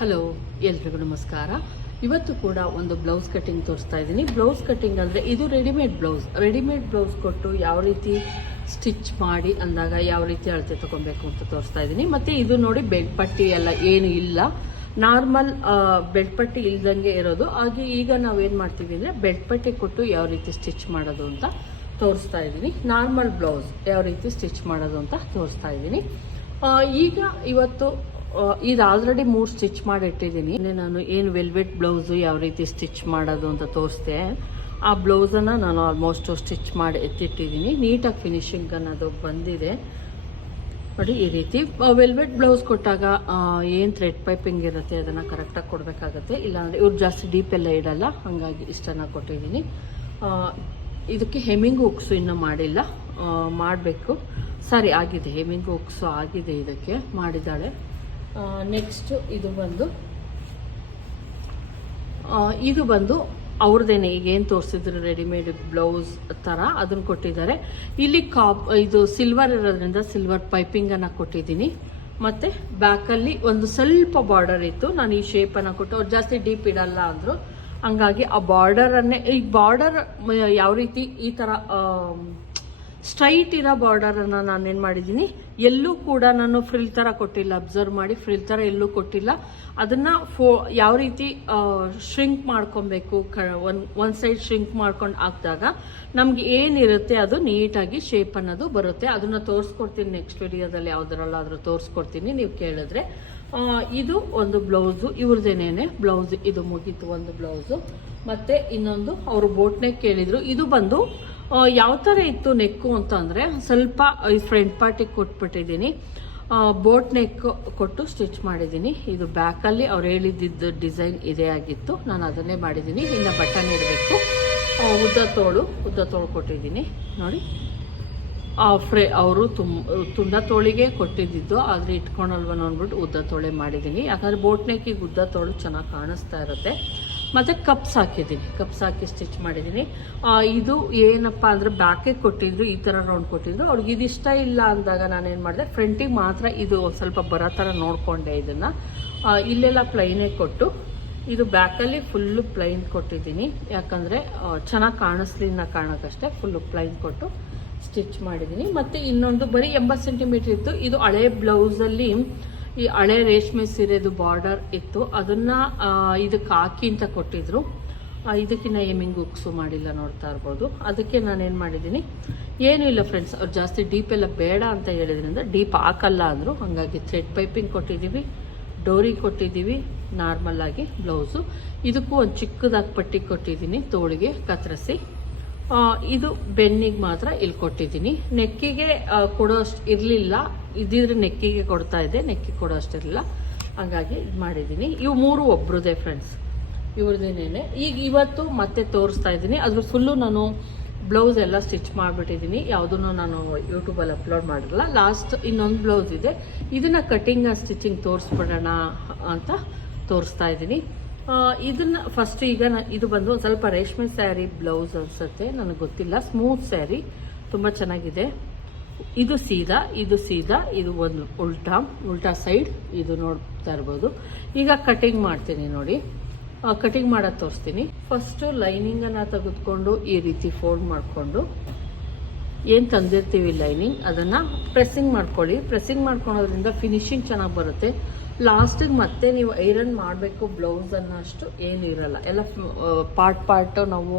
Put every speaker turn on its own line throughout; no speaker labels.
Hello, ಎಲ್ರಿಗೂ ನಮಸ್ಕಾರ. ಇವತ್ತು ಕೂಡ ಒಂದು ಬ್ಲೌಸ್ ಕಟ್ಟಿಂಗ್ ತೋರಿಸ್ತಾ ಇದ್ದೀನಿ. ಬ್ಲೌಸ್ ಕಟ್ಟಿಂಗ್ ಅಂದರೆ ಇದು ರೆಡಿಮೇಡ್ ಬ್ಲೌಸ್. ರೆಡಿಮೇಡ್ ಬ್ಲೌಸ್ ಕೊಟ್ಟು ಯಾವ ರೀತಿ ಸ್ಟಿಚ್ ಮಾಡಿ ಅಂದಾಗ ಯಾವ ರೀತಿ ಅಳತೆ ತೊಗೊಬೇಕು ಅಂತ ತೋರಿಸ್ತಾ ಇದ್ದೀನಿ. ಮತ್ತು ಇದು ನೋಡಿ ಬೆಡ್ ಪಟ್ಟಿ ಎಲ್ಲ ಏನು ಇಲ್ಲ. ನಾರ್ಮಲ್ ಬೆಡ್ ಪಟ್ಟಿ ಇಲ್ದಂಗೆ ಇರೋದು. ಹಾಗೆ ಈಗ ನಾವೇನು ಮಾಡ್ತೀವಿ ಅಂದರೆ ಬೆಡ್ ಪಟ್ಟಿ ಕೊಟ್ಟು ಯಾವ ರೀತಿ ಸ್ಟಿಚ್ ಮಾಡೋದು ಅಂತ ತೋರಿಸ್ತಾ ಇದ್ದೀನಿ. ನಾರ್ಮಲ್ ಬ್ಲೌಸ್ ಯಾವ ರೀತಿ ಸ್ಟಿಚ್ ಮಾಡೋದು ಅಂತ ತೋರಿಸ್ತಾ ಇದ್ದೀನಿ. ಈಗ ಇವತ್ತು ಇದು ಆಲ್ರೆಡಿ ಮೂರು ಸ್ಟಿಚ್ ಮಾಡಿ ಇಟ್ಟಿದ್ದೀನಿ. ನಾನು ಏನು ವೆಲ್ವೆಟ್ ಬ್ಲೌಸು ಯಾವ ರೀತಿ ಸ್ಟಿಚ್ ಮಾಡೋದು ಅಂತ ತೋರಿಸ್ದೆ. ಆ ಬ್ಲೌಸನ್ನು ನಾನು ಆಲ್ಮೋಸ್ಟ್ ಸ್ಟಿಚ್ ಮಾಡಿ ಎತ್ತಿಟ್ಟಿದ್ದೀನಿ. ನೀಟಾಗಿ ಫಿನಿಶಿಂಗ್ ಅನ್ನೋದು ಬಂದಿದೆ. ನೋಡಿ, ಈ ರೀತಿ ವೆಲ್ವೆಟ್ ಬ್ಲೌಸ್ ಕೊಟ್ಟಾಗ ಏನು ಥ್ರೆಡ್ ಪೈಪಿಂಗ್ ಇರುತ್ತೆ ಅದನ್ನು ಕರೆಕ್ಟಾಗಿ ಕೊಡಬೇಕಾಗತ್ತೆ. ಇಲ್ಲಾಂದರೆ ಇವ್ರು ಜಾಸ್ತಿ ಡೀಪ್ ಎಲ್ಲ ಇಡಲ್ಲ, ಹಾಗಾಗಿ ಇಷ್ಟನ್ನು ಕೊಟ್ಟಿದ್ದೀನಿ. ಇದಕ್ಕೆ ಹೆಮಿಂಗ್ ಹುಕ್ಸು ಇನ್ನೂ ಮಾಡಿಲ್ಲ. ಮಾಡಬೇಕು. ಸರಿ, ಆಗಿದೆ. ಹೆಮ್ಮಿಂಗ್ ಹುಕ್ಸು ಆಗಿದೆ ಇದಕ್ಕೆ, ಮಾಡಿದ್ದಾಳೆ. ನೆಕ್ಸ್ಟು ಇದು ಬಂದು. ಇದು ಬಂದು ಅವ್ರದ್ದೇನೆ ಈಗ ಏನು ತೋರಿಸಿದ್ರು ರೆಡಿಮೇಡ್ ಬ್ಲೌಸ್ ಥರ ಅದನ್ನು ಕೊಟ್ಟಿದ್ದಾರೆ. ಇಲ್ಲಿ ಕಾಪ್ ಇದು ಸಿಲ್ವರ್ ಇರೋದ್ರಿಂದ ಸಿಲ್ವರ್ ಪೈಪಿಂಗನ್ನು ಕೊಟ್ಟಿದ್ದೀನಿ. ಮತ್ತು ಬ್ಯಾಕಲ್ಲಿ ಒಂದು ಸ್ವಲ್ಪ ಬಾರ್ಡರ್ ಇತ್ತು, ನಾನು ಈ ಶೇಪನ್ನು ಕೊಟ್ಟು, ಅವ್ರು ಜಾಸ್ತಿ ಡೀಪ್ ಇಡಲ್ಲ ಅಂದರು. ಹಂಗಾಗಿ ಆ ಬಾರ್ಡರನ್ನೇ ಈ ಬಾರ್ಡರ್ ಯಾವ ರೀತಿ ಈ ಥರ ಸ್ಟ್ರೈಟ್ ಇರೋ ಬಾರ್ಡರನ್ನು ನಾನೇನು ಮಾಡಿದ್ದೀನಿ, ಎಲ್ಲೂ ಕೂಡ ನಾನು ಫ್ರಿಲ್ ಥರ ಕೊಟ್ಟಿಲ್ಲ. ಅಬ್ಸರ್ವ್ ಮಾಡಿ ಫ್ರಿಲ್ ಥರ ಎಲ್ಲೂ ಕೊಟ್ಟಿಲ್ಲ. ಅದನ್ನು ಫೋ ಯಾವ ರೀತಿ ಶ್ರಿಂಕ್ ಮಾಡ್ಕೊಬೇಕು, ಕ, ಒನ್ ಒಂದು ಸೈಡ್ ಶ್ರಿಂಕ್ ಮಾಡ್ಕೊಂಡು ಹಾಕಿದಾಗ ನಮ್ಗೆ ಏನಿರುತ್ತೆ ಅದು ನೀಟಾಗಿ ಶೇಪ್ ಅನ್ನೋದು ಬರುತ್ತೆ. ಅದನ್ನು ತೋರಿಸ್ಕೊಡ್ತೀನಿ ನೆಕ್ಸ್ಟ್ ವಿಡಿಯೋದಲ್ಲಿ ಯಾವುದರಲ್ಲಾದರೂ ತೋರಿಸ್ಕೊಡ್ತೀನಿ, ನೀವು ಕೇಳಿದ್ರೆ. ಇದು ಒಂದು ಬ್ಲೌಸು ಇವ್ರದ್ದೇನೇನೆ ಬ್ಲೌಸ್ ಇದು ಮುಗೀತು ಒಂದು ಬ್ಲೌಸು ಮತ್ತು ಇನ್ನೊಂದು ಅವರು ಬೋಟ್ನೇ ಕೇಳಿದರು. ಇದು ಬಂದು ಯಾವ ಥರ ಇತ್ತು ನೆಕ್ಕು ಅಂತಂದರೆ ಸ್ವಲ್ಪ ಈ ಫ್ರಂಟ್ ಪಾರ್ಟಿಗೆ ಕೊಟ್ಬಿಟ್ಟಿದ್ದೀನಿ. ಬೋಟ್ ನೆಕ್ ಕೊಟ್ಟು ಸ್ಟಿಚ್ ಮಾಡಿದ್ದೀನಿ. ಇದು ಬ್ಯಾಕಲ್ಲಿ ಅವ್ರು ಹೇಳಿದ್ದಿದ್ದು ಡಿಸೈನ್ ಇದೇ ಆಗಿತ್ತು. ನಾನು ಅದನ್ನೇ ಮಾಡಿದ್ದೀನಿ. ಇನ್ನು ಬಟನ್ ಇಡಬೇಕು. ಉದ್ದ ತೋಳು ಉದ್ದ ತೋಳು ಕೊಟ್ಟಿದ್ದೀನಿ. ನೋಡಿ. ಫ್ರೇ, ಅವರು ತುಂಬ ತುಂಡ ತೋಳಿಗೆ ಕೊಟ್ಟಿದ್ದಿದ್ದು, ಆದರೆ ಇಟ್ಕೊಳಲ್ವ ಅಂದ್ಬಿಟ್ಟು ಉದ್ದ ತೋಳೆ ಮಾಡಿದ್ದೀನಿ. ಯಾಕಂದರೆ ಬೋಟ್ ನೆಕ್ಕಿಗೆ ಉದ್ದ ತೋಳು ಚೆನ್ನಾಗಿ ಕಾಣಿಸ್ತಾ ಇರುತ್ತೆ. ಮತ್ತು ಕಪ್ಸ್ ಹಾಕಿದ್ದೀನಿ. ಕಪ್ಸ್ ಹಾಕಿ ಸ್ಟಿಚ್ ಮಾಡಿದ್ದೀನಿ. ಇದು ಏನಪ್ಪ ಅಂದರೆ ಬ್ಯಾಕಿಗೆ ಕೊಟ್ಟಿದ್ರು, ಈ ಥರ ರೌಂಡ್ ಕೊಟ್ಟಿದ್ರು. ಅವ್ರಿಗೆ ಇದು ಇಷ್ಟ ಇಲ್ಲ ಅಂದಾಗ ನಾನೇನು ಮಾಡಿದೆ ಫ್ರಂಟಿಗೆ ಮಾತ್ರ ಇದು ಸ್ವಲ್ಪ ಬರೋ ಥರ ನೋಡಿಕೊಂಡೆ ಇದನ್ನು. ಇಲ್ಲೆಲ್ಲ ಪ್ಲೈನೇ ಕೊಟ್ಟು, ಇದು ಬ್ಯಾಕಲ್ಲಿ ಫುಲ್ಲು ಪ್ಲೈನ್ ಕೊಟ್ಟಿದ್ದೀನಿ. ಯಾಕಂದರೆ ಚೆನ್ನಾಗಿ ಕಾಣಿಸ್ಲಿ ಅನ್ನೋ ಕಾರಣಕ್ಕಷ್ಟೇ ಫುಲ್ಲು ಪ್ಲೈನ್ ಕೊಟ್ಟು ಸ್ಟಿಚ್ ಮಾಡಿದ್ದೀನಿ. ಮತ್ತು ಇನ್ನೊಂದು ಬರೀ ಎಂಬತ್ತು ಸೆಂಟಿಮೀಟ್ರ್ ಇತ್ತು. ಇದು ಹಳೆ ಬ್ಲೌಸಲ್ಲಿ ಈ ಹಳೆ ರೇಷ್ಮೆ ಸೀರೆದು ಬಾರ್ಡರ್ ಇತ್ತು. ಅದನ್ನ ಇದಕ್ಕೆ ಹಾಕಿ ಅಂತ ಕೊಟ್ಟಿದ್ರು. ಇದಕ್ಕಿನ್ನ ಏಮಿಂಗ್ ಉಕ್ಸು ಮಾಡಿಲ್ಲ ನೋಡ್ತಾ ಇರ್ಬೋದು. ಅದಕ್ಕೆ ನಾನೇನು ಮಾಡಿದ್ದೀನಿ, ಏನೂ ಇಲ್ಲ ಫ್ರೆಂಡ್ಸ್ ಅವ್ರು ಜಾಸ್ತಿ ಡೀಪ್ ಎಲ್ಲ ಬೇಡ ಅಂತ ಹೇಳಿದ್ರಿಂದ ಡೀಪ್ ಹಾಕಲ್ಲ ಅಂದರು. ಹಾಗಾಗಿ ಥ್ರೆಡ್ ಪೈಪಿಂಗ್ ಕೊಟ್ಟಿದ್ದೀವಿ ಡೋರಿ ಕೊಟ್ಟಿದ್ದೀವಿ ನಾರ್ಮಲ್ ಆಗಿ ಬ್ಲೌಸು ಇದಕ್ಕೂ ಒಂದು ಚಿಕ್ಕದಾಗಿ ಪಟ್ಟಿ ಕೊಟ್ಟಿದ್ದೀನಿ, ತೋಳಿಗೆ ಕತ್ತರಿಸಿ. ಇದು ಬೆನ್ನಿಗೆ ಮಾತ್ರ ಇಲ್ಲಿ ಕೊಟ್ಟಿದ್ದೀನಿ ನೆಕ್ಕಿಗೆ ಕೊಡೋ ಅಷ್ಟು ಇರಲಿಲ್ಲ. ಇದ್ದಿದ್ರೆ ನೆಕ್ಕಿಗೆ ಕೊಡ್ತಾ ಇದ್ದೆ, ನೆಕ್ಕಿಗೆ ಕೊಡೋ ಅಷ್ಟಿರಲಿಲ್ಲ ಹಾಗಾಗಿ ಇದು ಮಾಡಿದ್ದೀನಿ. ಇವು ಮೂರು ಒಬ್ರದೇ ಫ್ರೆಂಡ್ಸ್. ಇವ್ರದ್ದೇನೇನೆ ಈಗ ಇವತ್ತು ಮತ್ತೆ ತೋರಿಸ್ತಾ ಇದ್ದೀನಿ. ಅದ್ರ ಫುಲ್ಲು ನಾನು ಬ್ಲೌಸ್ ಎಲ್ಲ ಸ್ಟಿಚ್ ಮಾಡಿಬಿಟ್ಟಿದ್ದೀನಿ. ಯಾವುದನ್ನು ನಾನು ಯೂಟ್ಯೂಬಲ್ಲಿ ಅಪ್ಲೋಡ್ ಮಾಡಿರಲ್ಲ. ಲಾಸ್ಟ್ ಇನ್ನೊಂದು ಬ್ಲೌಸ್ ಇದೆ. ಇದನ್ನು ಕಟಿಂಗ್ ಸ್ಟಿಚಿಂಗ್ ತೋರಿಸ್ಬಿಡೋಣ ಅಂತ ತೋರಿಸ್ತಾ ಇದ್ದೀನಿ. ಇದನ್ನ ಫಸ್ಟ್ ಈಗ ಇದು ಬಂದು ಸ್ವಲ್ಪ ರೇಷ್ಮೆ ಸ್ಯಾರಿ ಬ್ಲೌಸ್ ಅನ್ಸುತ್ತೆ, ನನಗೆ ಗೊತ್ತಿಲ್ಲ. ಸ್ಮೂತ್ ಸ್ಯಾರಿ, ತುಂಬ ಚೆನ್ನಾಗಿದೆ. ಇದು ಸೀದಾ ಇದು ಸೀದಾ, ಇದು ಒಂದು ಉಲ್ಟಾ. ಉಲ್ಟಾ ಸೈಡ್ ಇದು ನೋಡ್ತಾ ಇರ್ಬೋದು. ಈಗ ಕಟಿಂಗ್ ಮಾಡ್ತೀನಿ ನೋಡಿ. ಕಟಿಂಗ್ ಮಾಡೋದು ತೋರಿಸ್ತೀನಿ. ಫಸ್ಟು ಲೈನಿಂಗನ್ನು ತೆಗೆದುಕೊಂಡು ಈ ರೀತಿ ಫೋಲ್ಡ್ ಮಾಡಿಕೊಂಡು ಏನು ತಂದಿರ್ತೀವಿ ಲೈನಿಂಗ್ ಅದನ್ನು ಪ್ರೆಸ್ಸಿಂಗ್ ಮಾಡ್ಕೊಳ್ಳಿ. ಪ್ರೆಸ್ಸಿಂಗ್ ಮಾಡ್ಕೊಳೋದ್ರಿಂದ ಫಿನಿಶಿಂಗ್ ಚೆನ್ನಾಗಿ ಬರುತ್ತೆ. ಲಾಸ್ಟಿಗೆ ಮತ್ತೆ ನೀವು ಐರನ್ ಮಾಡಬೇಕು ಬ್ಲೌಸ್ ಅನ್ನೋಷ್ಟು ಏನು ಇರಲ್ಲ ಎಲ್ಲ ಪಾರ್ಟ್ ಪಾರ್ಟು ನಾವು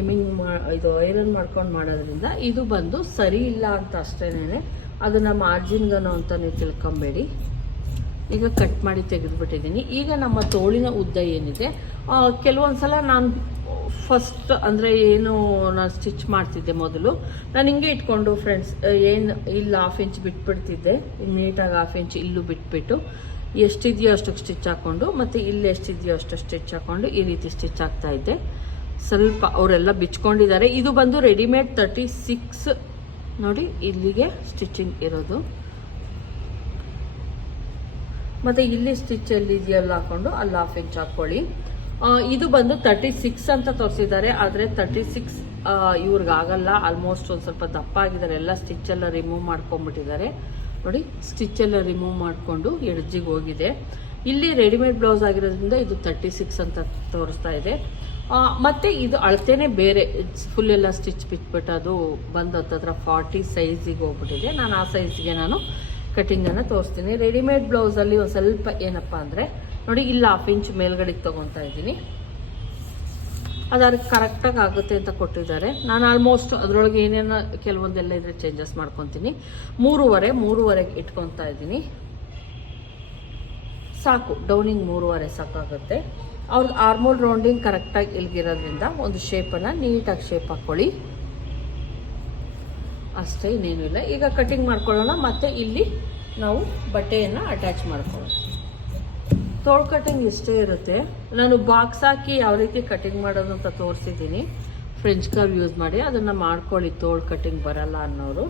ಎಮಿಂಗ್ ಮಾ, ಇದು ಐರನ್ ಮಾಡ್ಕೊಂಡು ಮಾಡೋದ್ರಿಂದ ಇದು ಬಂದು ಸರಿ ಇಲ್ಲ ಅಂತ ಅಷ್ಟೇನೆ ಅದನ್ನು ಮಾರ್ಜಿನ್ಗನೋ ಅಂತ ನೀವು ತಿಳ್ಕೊಬೇಡಿ. ಈಗ ಕಟ್ ಮಾಡಿ ತೆಗೆದುಬಿಟ್ಟಿದ್ದೀನಿ ಈಗ ನಮ್ಮ ತೋಳಿನ ಉದ್ದ ಏನಿದೆ ಕೆಲವೊಂದು ಸಲ ನಾನು ಫಸ್ಟ್ ಅಂದರೆ ಏನು ನಾನು ಸ್ಟಿಚ್ ಮಾಡ್ತಿದ್ದೆ ಮೊದಲು. ನಾನು ಹಿಂಗೆ ಇಟ್ಕೊಂಡು ಫ್ರೆಂಡ್ಸ್ ಏನು, ಇಲ್ಲಿ ಹಾಫ್ ಇಂಚ್ ಬಿಟ್ಬಿಡ್ತಿದ್ದೆ. ನೀಟಾಗಿ ಹಾಫ್ ಇಂಚ್ ಇಲ್ಲೂ ಬಿಟ್ಬಿಟ್ಟು. ಎಷ್ಟಿದೆಯೋ ಅಷ್ಟಕ್ಕೆ ಸ್ಟಿಚ್ ಹಾಕ್ಕೊಂಡು ಮತ್ತು ಇಲ್ಲಿ ಎಷ್ಟಿದೆಯೋ ಅಷ್ಟು ಸ್ಟಿಚ್ ಹಾಕ್ಕೊಂಡು ಈ ರೀತಿ ಸ್ಟಿಚ್ ಆಗ್ತಾ ಇದ್ದೆ ಸ್ವಲ್ಪ ಅವರೆಲ್ಲ ಬಿಚ್ಕೊಂಡಿದ್ದಾರೆ. ಇದು ಬಂದು ರೆಡಿಮೇಡ್ ತರ್ಟಿ ಸಿಕ್ಸ್ ನೋಡಿ, ಇಲ್ಲಿಗೆ ಸ್ಟಿಚಿಂಗ್ ಇರೋದು. ಮತ್ತು ಇಲ್ಲಿ ಸ್ಟಿಚ್ ಎಲ್ಲಿದೆಯಲ್ಲ ಹಾಕೊಂಡು ಅಲ್ಲಿ ಹಾಫ್ ಇಂಚ್ ಹಾಕ್ಕೊಳ್ಳಿ. ಇದು ಬಂದು ತರ್ಟಿ ಸಿಕ್ಸ್ ಅಂತ ತೋರಿಸಿದ್ದಾರೆ. ಆದರೆ ತರ್ಟಿ ಸಿಕ್ಸ್ ಇವ್ರಿಗಾಗಲ್ಲ. ಆಲ್ಮೋಸ್ಟ್ ಒಂದು ಸ್ವಲ್ಪ ದಪ್ಪ ಆಗಿದ್ದಾರೆ. ಎಲ್ಲ ಸ್ಟಿಚ್ ಎಲ್ಲ ರಿಮೂವ್ ಮಾಡ್ಕೊಂಡ್ಬಿಟ್ಟಿದ್ದಾರೆ. ನೋಡಿ ಸ್ಟಿಚ್ ಎಲ್ಲ ರಿಮೂವ್ ಮಾಡಿಕೊಂಡು ಎಡ್ಜಿಗೆ ಹೋಗಿದೆ. ಇಲ್ಲಿ ರೆಡಿಮೇಡ್ ಬ್ಲೌಸ್ ಆಗಿರೋದ್ರಿಂದ ಇದು ತರ್ಟಿ ಸಿಕ್ಸ್ ಅಂತ ತೋರಿಸ್ತಾ ಇದೆ. ಮತ್ತೆ ಇದು ಅಳತೆನೇ ಬೇರೆ. ಫುಲ್ ಎಲ್ಲ ಸ್ಟಿಚ್ ಬಿಟ್ಬಿಟ್ಟು ಅದು ಬಂದು ಹತ್ತತ್ರ ಫಾರ್ಟಿ ಸೈಜಿಗೆ ಹೋಗ್ಬಿಟ್ಟಿದೆ. ನಾನು ಆ ಸೈಜ್ಗೆ ನಾನು ಕಟ್ಟಿಂಗನ್ನು ತೋರಿಸ್ತೀನಿ. ರೆಡಿಮೇಡ್ ಬ್ಲೌಸಲ್ಲಿ ಒಂದು ಸ್ವಲ್ಪ ಏನಪ್ಪ ಅಂದರೆ, ನೋಡಿ, ಇಲ್ಲಿ ಹಾಫ್ ಇಂಚ್ ಮೇಲ್ಗಡೆಗೆ ತೊಗೊತಾ ಇದ್ದೀನಿ. ಅದು ಅದಕ್ಕೆ ಕರೆಕ್ಟಾಗಿ ಆಗುತ್ತೆ ಅಂತ ಕೊಟ್ಟಿದ್ದಾರೆ. ನಾನು ಆಲ್ಮೋಸ್ಟ್ ಅದರೊಳಗೆ ಏನೇನು ಕೆಲವೊಂದೆಲ್ಲ ಇದ್ರೆ ಚೇಂಜಸ್ ಮಾಡ್ಕೊತೀನಿ. ಮೂರುವರೆ, ಮೂರುವರೆಗೆ ಇಟ್ಕೊತಾ ಇದ್ದೀನಿ. ಸಾಕು ಡೌನಿಂಗ್ ಮೂರುವರೆ ಸಾಕಾಗುತ್ತೆ. ಅವ್ರಿಗೆ ಆರ್ಮೋಲ್ ರೌಂಡಿಂಗ್ ಕರೆಕ್ಟಾಗಿ ಇಲ್ಗಿರೋದ್ರಿಂದ ಒಂದು ಶೇಪನ್ನು ನೀಟಾಗಿ ಶೇಪ್ ಹಾಕ್ಕೊಳ್ಳಿ ಅಷ್ಟೇ ಇನ್ನೇನು ಇಲ್ಲ. ಈಗ ಕಟಿಂಗ್ ಮಾಡ್ಕೊಳ್ಳೋಣ, ಮತ್ತು ಇಲ್ಲಿ ನಾವು ಬಟ್ಟೆಯನ್ನು ಅಟ್ಯಾಚ್ ಮಾಡ್ಕೊಳ್ಳೋಣ. ತೋಳ್ ಕಟಿಂಗ್ ಇಷ್ಟೇ ಇರುತ್ತೆ. ನಾನು ಬಾಕ್ಸ್ ಹಾಕಿ ಯಾವ ರೀತಿ ಕಟಿಂಗ್ ಮಾಡೋದು ಅಂತ ತೋರಿಸಿದ್ದೀನಿ. ಫ್ರೆಂಚ್ ಕರ್ವ್ ಯೂಸ್ ಮಾಡಿ, ಅದನ್ನು ಮಾಡ್ಕೊಳ್ಳಿ ತೋಳ್ ಕಟಿಂಗ್ ಬರಲ್ಲ ಅನ್ನೋರು.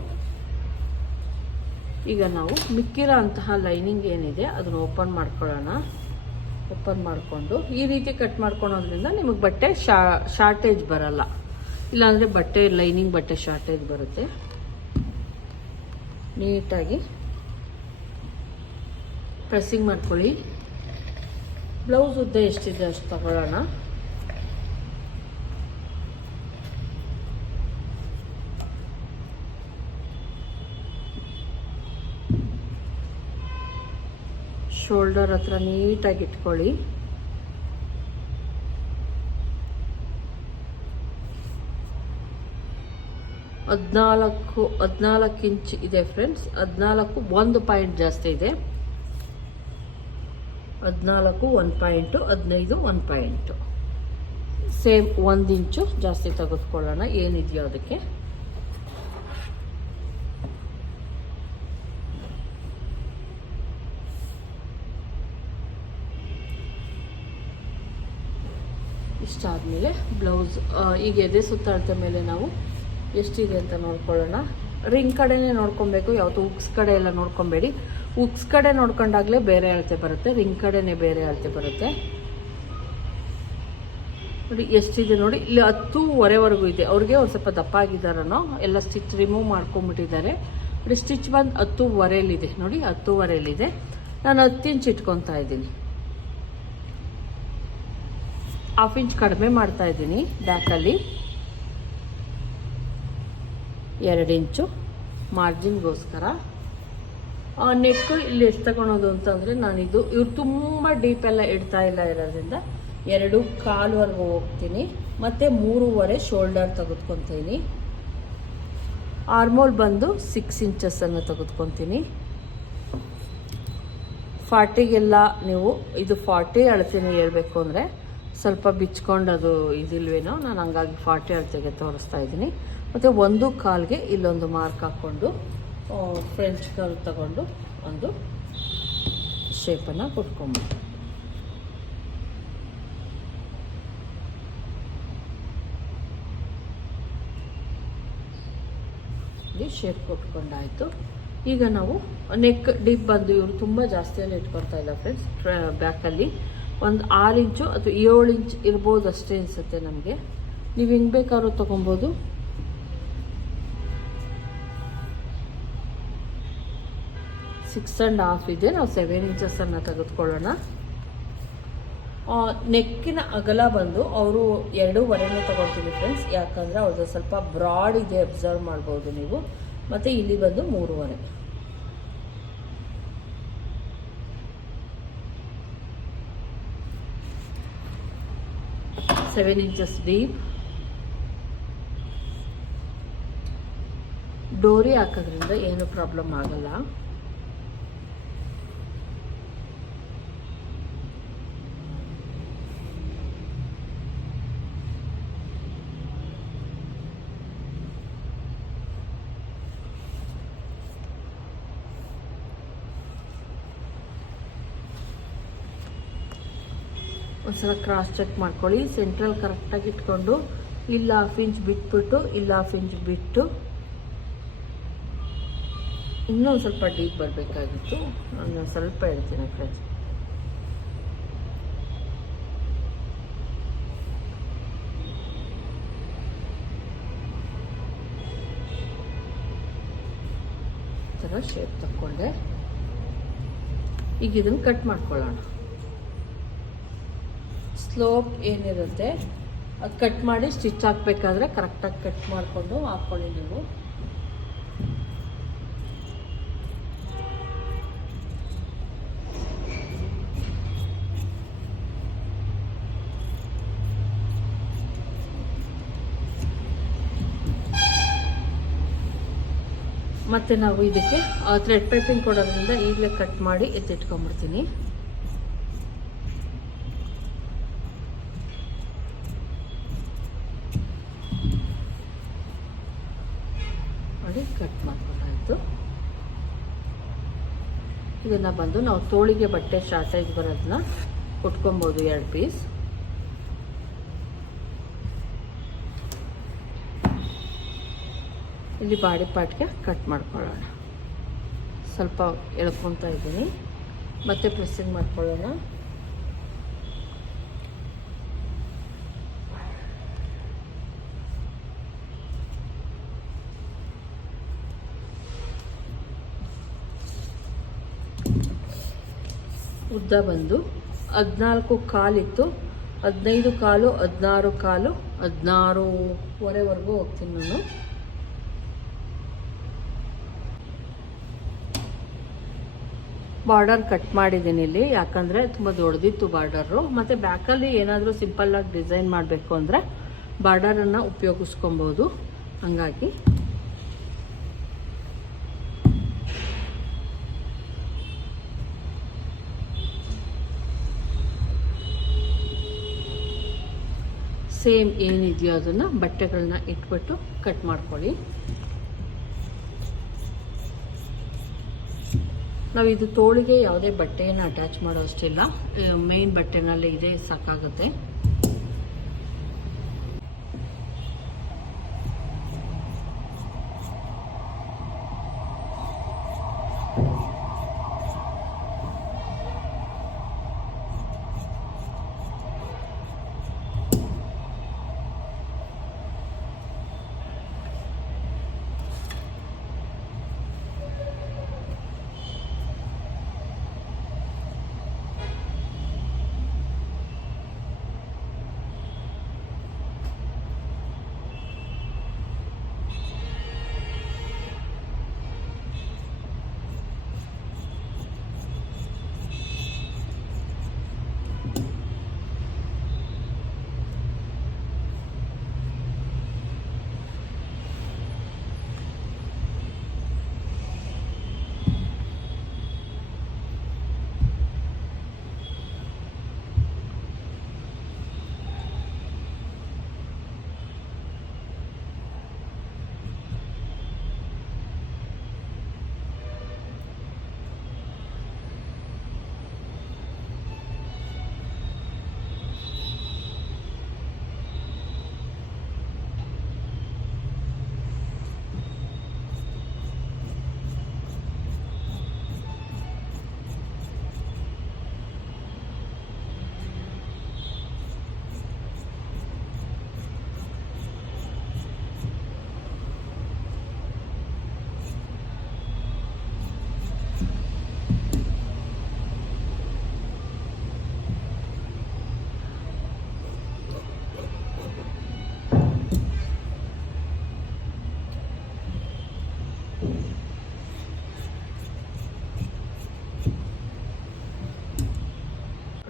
ಈಗ ನಾವು ಮಿಕ್ಕಿರೋ ಅಂತಹ ಲೈನಿಂಗ್ ಏನಿದೆ, ಅದನ್ನು ಓಪನ್ ಮಾಡ್ಕೊಳ್ಳೋಣ. ಓಪನ್ ಮಾಡಿಕೊಂಡು, ಈ ರೀತಿ ಕಟ್ ಮಾಡ್ಕೊಳೋದ್ರಿಂದ ನಿಮಗೆ ಬಟ್ಟೆ ಶಾರ್ಟೇಜ್ ಬರಲ್ಲ. ಇಲ್ಲಾಂದರೆ ಬಟ್ಟೆ ಲೈನಿಂಗ್ ಬಟ್ಟೆ ಶಾರ್ಟೇಜ್ ಬರುತ್ತೆ. ನೀಟಾಗಿ ಪ್ರೆಸ್ಸಿಂಗ್ ಮಾಡ್ಕೊಳ್ಳಿ. ಬ್ಲೌಸ್ ಉದ್ದ ಎಷ್ಟಿದೆ ಅಷ್ಟು ತಗೊಳ್ಳೋಣ? ಶೋಲ್ಡರ್ ಹತ್ರ ನೀಟಾಗಿ ಇಟ್ಕೊಳ್ಳಿ. ಹದಿನಾಲ್ಕು ಹದಿನಾಲ್ಕು ಇಂಚ್ ಇದೆ ಫ್ರೆಂಡ್ಸ್ ಹದಿನಾಲ್ಕು, ಒಂದು ಪಾಯಿಂಟ್ ಜಾಸ್ತಿ ಇದೆ. ಹದಿನಾಲ್ಕು, ಒಂದು ಪಾಯಿಂಟು, ಹದಿನೈದು, ಒಂದು ಪಾಯಿಂಟು. ಸೇಮ್ ಒಂದು ಇಂಚು ಜಾಸ್ತಿ ತೆಗೆದುಕೊಳ್ಳೋಣ, ಏನಿದೆಯೋ ಅದಕ್ಕೆ. ಇಷ್ಟಾದಮೇಲೆ ಬ್ಲೌಸ್ ಈಗ ಎದೆ ಸುತ್ತಾಡ್ತ ಮೇಲೆ ನಾವು ಎಷ್ಟಿದೆ ಅಂತ ನೋಡ್ಕೊಳ್ಳೋಣ. ರಿಂಗ್ ಕಡೆನೇ ನೋಡ್ಕೊಬೇಕು, ಯಾವುದು ಉಕ್ಸ್ ಕಡೆ ಎಲ್ಲ ನೋಡ್ಕೊಬೇಡಿ. ಉಕ್ಸ್ ಕಡೆ ನೋಡ್ಕೊಂಡಾಗಲೇ ಬೇರೆ ಅಳತೆ ಬರುತ್ತೆ, ರಿಂಗ್ ಕಡೆನೇ ಬೇರೆ ಅಳತೆ ಬರುತ್ತೆ. ನೋಡಿ, ಎಷ್ಟಿದೆ ನೋಡಿ, ಇಲ್ಲಿ ಹತ್ತೂವರೆವರೆಗೂ ಇದೆ. ಅವ್ರಿಗೆ ಒಂದು ಸ್ವಲ್ಪ ದಪ್ಪ ಆಗಿದ್ದಾರನೋ ಎಲ್ಲ ಸ್ಟಿಚ್ ರಿಮೂವ್ ಮಾಡ್ಕೊಂಬಿಟ್ಟಿದ್ದಾರೆ ನೋಡಿ ಸ್ಟಿಚ್ ಬಂದು ಹತ್ತೂವರೆಯಲ್ಲಿದೆ ನೋಡಿ ಹತ್ತೂವರೆಯಲ್ಲಿದೆ ನಾನು ಹತ್ತು ಇಂಚ್ ಇಟ್ಕೊತಾ ಇದ್ದೀನಿ. ಹಾಫ್ ಇಂಚ್ ಕಡಿಮೆ ಮಾಡ್ತಾ ಇದ್ದೀನಿ ಬ್ಯಾಕಲ್ಲಿ ಎರಡು ಇಂಚು ಮಾರ್ಜಿನ್ಗೋಸ್ಕರ ನೆಕ್ಕು ಇಲ್ಲಿ ಎಷ್ಟು ತಗೊಳೋದು ಅಂತಂದರೆ ನಾನಿದು ಇವ್ರು ತುಂಬ ಡೀಪ್ ಎಲ್ಲ ಇಡ್ತಾ ಇಲ್ಲ ಇರೋದ್ರಿಂದ ಎರಡು ಕಾಲ್ವರೆಗೂ ಹೋಗ್ತೀನಿ, ಮತ್ತು ಮೂರುವರೆ ಶೋಲ್ಡರ್ ತೆಗೆದುಕೊತೀನಿ. ಆರ್ಮೋಲ್ ಬಂದು ಸಿಕ್ಸ್ ಇಂಚಸ್ಸನ್ನು ತೆಗೆದುಕೊತೀನಿ. ಫಾರ್ಟಿಗೆಲ್ಲ ನೀವು ಇದು ಫಾರ್ಟಿ ಅಳ್ತೀನಿ ಹೇಳಬೇಕು ಅಂದರೆ ಸ್ವಲ್ಪ ಬಿಚ್ಕೊಂಡು ಅದು ಇದಿಲ್ವೇನೋ, ನಾನು ಹಂಗಾಗಿ ಫಾರ್ಟಿ ಅಳತೆಗೆ ತೋರಿಸ್ತಾ ಇದ್ದೀನಿ. ಮತ್ತು ಒಂದು ಕಾಲ್ಗೆ ಇಲ್ಲೊಂದು ಮಾರ್ಕ್ ಹಾಕ್ಕೊಂಡು ಫ್ರೆಂಚ್ ಕರ್ವ್ ತಗೊಂಡು ಒಂದು ಶೇಪನ್ನು ಕೊಟ್ಕೊಂಬೋದು ಶೇಪ್ ಕೊಟ್ಕೊಂಡಾಯಿತು. ಈಗ ನಾವು ನೆಕ್ ಡಿಪ್ ಬಂದು ಇವರು ತುಂಬ ಜಾಸ್ತಿಯಲ್ಲಿ ಇಟ್ಕೊಳ್ತಾ ಇಲ್ಲ ಫ್ರೆಂಡ್ಸ್ ಬ್ಯಾಕಲ್ಲಿ ಒಂದು ಆರು ಇಂಚು ಅಥವಾ ಏಳು ಇಂಚ್ ಇರ್ಬೋದು ಅಷ್ಟೇ ಅನಿಸುತ್ತೆ ನಮಗೆ. ನೀವು ಹೆಂಗೆ ಬೇಕಾದ್ರೂ ತೊಗೊಬೋದು. ಸಿಕ್ಸ್ ಆ್ಯಂಡ್ ಹಾಫ್ ಇದೆ. ನಾವು ಸೆವೆನ್ ಇಂಚಸನ್ನು ತೆಗೆದುಕೊಳ್ಳೋಣ. ನೆಕ್ಕಿನ ಅಗಲ ಬಂದು ಅವರು ಎರಡೂವರೆನೇ ತಗೊಳ್ತೀವಿ ಫ್ರೆಂಡ್ಸ್ ಯಾಕಂದರೆ ಅವ್ರದ್ದು ಸ್ವಲ್ಪ ಬ್ರಾಡ್ ಇದೆ ಅಬ್ಸರ್ವ್ ಮಾಡ್ಬೋದು ನೀವು. ಮತ್ತು ಇಲ್ಲಿ ಬಂದು ಮೂರುವರೆ. ಸೆವೆನ್ ಇಂಚಸ್ ಡೀಪ್ ಡೋರಿ ಹಾಕೋದ್ರಿಂದ ಏನು ಪ್ರಾಬ್ಲಮ್ ಆಗಲ್ಲ. ಒಂದ್ಸಲ ಕ್ರಾಸ್ ಚೆಕ್ ಮಾಡ್ಕೊಳ್ಳಿ. ಸೆಂಟ್ರಲ್ ಕರೆಕ್ಟಾಗಿ ಇಟ್ಕೊಂಡು, ಇಲ್ಲ ಹಾಫ್ ಇಂಚ್ ಬಿಟ್ಬಿಟ್ಟು, ಇಲ್ಲ ಹಾಫ್ ಇಂಚ್ ಬಿಟ್ಟು. ಇನ್ನೂ ಸ್ವಲ್ಪ ಡೀಪ್ ಬರಬೇಕಾಗಿತ್ತು. ನಾನು ಸ್ವಲ್ಪ ಹೇಳ್ತೀನಿ ಫ್ರೆಂಡ್ಸ್ ಥರ ಶೇಪ್ ತಕ್ಕೊಂಡೆ. ಈಗ ಇದನ್ನು ಕಟ್ ಮಾಡ್ಕೊಳ್ಳೋಣ. ಸ್ಲೋಪ್ ಏನಿರುತ್ತೆ, ಅದು ಕಟ್ ಮಾಡಿ ಸ್ಟಿಚ್ ಹಾಕಬೇಕಾದ್ರೆ ಕರೆಕ್ಟಾಗಿ ಕಟ್ ಮಾಡಿಕೊಂಡು ಹಾಕ್ಕೊಳ್ಳಿ ನೀವು. ಮತ್ತು ನಾವು ಇದಕ್ಕೆ ಥ್ರೆಡ್ ಪೈಪಿಂಗ್ ಕೊಡೋದ್ರಿಂದ ಈಗಲೇ ಕಟ್ ಮಾಡಿ ಎತ್ತಿಟ್ಕೊಂಡ್ಬಿಡ್ತೀನಿ ನೋಡಿ ಕಟ್ ಮಾಡ್ಕೊಂಡಾಯ್ತು ಇದನ್ನು ಬಂದು ನಾವು ತೋಳಿಗೆ ಬಟ್ಟೆ ಶಾರ್ಟೇಜ್ ಬರೋದನ್ನ ಕೊಟ್ಕೊಬೋದು ಎರಡು ಪೀಸ್ ಇಲ್ಲಿ ಬಾಡಿ ಪಾರ್ಟ್ಗೆ ಕಟ್ ಮಾಡ್ಕೊಳ್ಳೋಣ. ಸ್ವಲ್ಪ ಎಳ್ಕೊತಾ ಇದ್ದೀನಿ. ಮತ್ತೆ ಪ್ರೆಸ್ಸಿಂಗ್ ಮಾಡ್ಕೊಳ್ಳೋಣ. ಉದ್ದ ಬಂದು ಹದಿನಾಲ್ಕು ಕಾಲಿತ್ತು. ಹದಿನೈದು ಕಾಲು, ಹದಿನಾರು ಕಾಲು, ಹದಿನಾರೂವರೆವರೆಗೂ ಹೋಗ್ತೀನಿ ನಾನು. ಬಾರ್ಡರ್ ಕಟ್ ಮಾಡಿದ್ದೀನಿ ಇಲ್ಲಿ, ಯಾಕಂದರೆ ತುಂಬ ದೊಡ್ಡದಿತ್ತು ಬಾರ್ಡರು. ಮತ್ತು ಬ್ಯಾಕಲ್ಲಿ ಏನಾದರೂ ಸಿಂಪಲ್ಲಾಗಿ ಡಿಸೈನ್ ಮಾಡಬೇಕು ಅಂದರೆ ಬಾರ್ಡರನ್ನು ಉಪಯೋಗಿಸ್ಕೊಬೋದು. ಹಂಗಾಗಿ ಸೇಮ್ ಏನಿದೆಯೋ ಅದನ್ನು ಬಟ್ಟೆಗಳನ್ನ ಇಟ್ಬಿಟ್ಟು ಕಟ್ ಮಾಡ್ಕೊಳ್ಳಿ. ನಾವು ಇದು ತೋಳಿಗೆ ಯಾವುದೇ ಬಟ್ಟೆಯನ್ನು ಅಟ್ಯಾಚ್ ಮಾಡೋ ಅಷ್ಟಿಲ್ಲ. ಮೇನ್ ಬಟ್ಟೆನಲ್ಲೇ ಇದೆ, ಸಾಕಾಗುತ್ತೆ.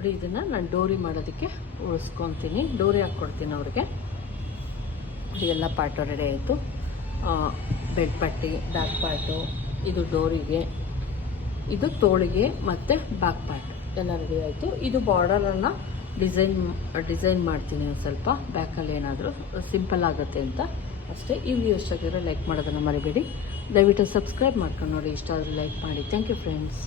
ನೋಡಿ ಇದನ್ನು ನಾನು ಡೋರಿ ಮಾಡೋದಕ್ಕೆ ಉಳಿಸ್ಕೊತೀನಿ. ಡೋರಿ ಹಾಕ್ಕೊಡ್ತೀನಿ ಅವ್ರಿಗೆ. ಇದೆಲ್ಲ ಪಾರ್ಟು ರೆಡಿ ಆಯಿತು. ಬೆಡ್ ಪಟ್ಟಿ ಬ್ಯಾಕ್ ಪಾಟು ಇದು ಡೋರಿಗೆ, ಇದು ತೋಳಿಗೆ ಮತ್ತು ಬ್ಯಾಕ್ ಪಾರ್ಟ್ ಎಲ್ಲ ರೆಡಿ ಆಯಿತು. ಇದು ಬಾರ್ಡರನ್ನು ಡಿಸೈನ್ ಡಿಸೈನ್ ಮಾಡ್ತೀನಿ ಒಂದು ಸ್ವಲ್ಪ. ಬ್ಯಾಕಲ್ಲಿ ಏನಾದರೂ ಸಿಂಪಲ್ ಆಗುತ್ತೆ ಅಂತ. ಅಷ್ಟೇ. ಈ ವಿಡಿಯೋ ಇಷ್ಟ ಆಗಿರೋ ಲೈಕ್ ಮಾಡೋದನ್ನು ಮರಿಬೇಡಿ. ದಯವಿಟ್ಟು ಸಬ್ಸ್ಕ್ರೈಬ್ ಮಾಡ್ಕೊಂಡು ನೋಡಿ. ಇಷ್ಟ ಆದರೆ ಲೈಕ್ ಮಾಡಿ. Thank you friends